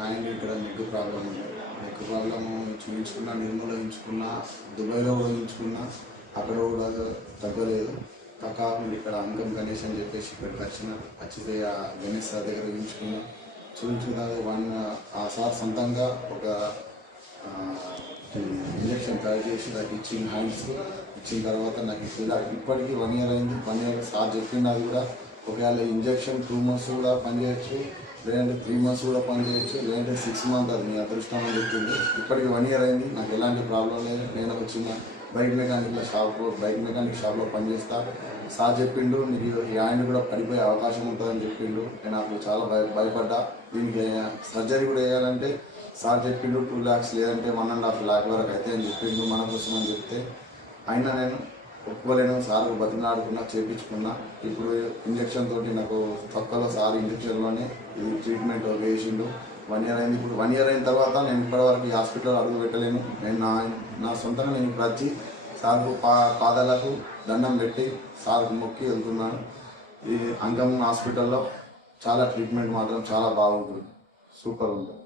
Hand ఇక్కడ neck problem ఉంది. Neck problem చూపించుకున్నా, నిర్మూల ఉంచుకున్నా, దుబాయ్లో కూడా ఉంచుకున్నా, అక్కడ కూడా తగ్గలేదు. కాకుండా ఇక్కడ అంకం గణేష్ అని చెప్పేసి ఇక్కడికి వచ్చితే ఆ గణేష్ సార్ దగ్గర చూపించుకున్న ఆ సార్ సొంతంగా ఒక ఇంజక్షన్ తయారు చేసి నాకు ఇచ్చిన హ్యాండ్స్ ఇచ్చిన తర్వాత నాకు ఇప్పటికీ 1 year అయింది. 1 year సార్ చెప్పింది. అది కూడా ఒకవేళ ఇంజక్షన్ 2 months కూడా పనిచేయచ్చు, లేదంటే 3 months కూడా పనిచేయచ్చు, లేదంటే 6 months. అది మీ అదృష్టం అని చెప్పింది. ఇప్పటికి 1 year అయింది. నాకు ఎలాంటి ప్రాబ్లం లేదు. నేను ఒక చిన్న బైక్ మెకానిక్ షాప్లో పనిచేస్తా. సార్ చెప్పిండు నీకు ఈ హ్యాండ్ కూడా పడిపోయే అవకాశం ఉంటుందని చెప్పిండు. నేను నాకు చాలా భయపడ్డా. దీనికి సర్జరీ కూడా వేయాలంటే సార్ చెప్పిండు 2 lakhs లేదంటే 1.5 lakh వరకు అయితే అని చెప్పిండు మన కోసం అని చెప్తే అయినా నేను ఒప్పుకోలేను. సార్కు బతిమలాడుకున్నా, చేయించుకున్నా. ఇప్పుడు ఇంజక్షన్ తోటి నాకు తక్కువలో సార్ ఇంజక్షన్లోనే ఇది ట్రీట్మెంట్ వేసిండు. 1 year అయింది. ఇప్పుడు 1 year అయిన తర్వాత నేను ఇప్పటివరకు ఈ హాస్పిటల్ అడుగు పెట్టలేను. నేను నా సొంతంగా నేను ఇప్పుడు వచ్చి సార్కు పాదాలకు దండం పెట్టి సార్కు మొక్కి వెళ్తున్నాను. ఈ అంగం హాస్పిటల్లో చాలా ట్రీట్మెంట్ మాత్రం చాలా బాగుంటుంది, సూపర్ ఉంటుంది.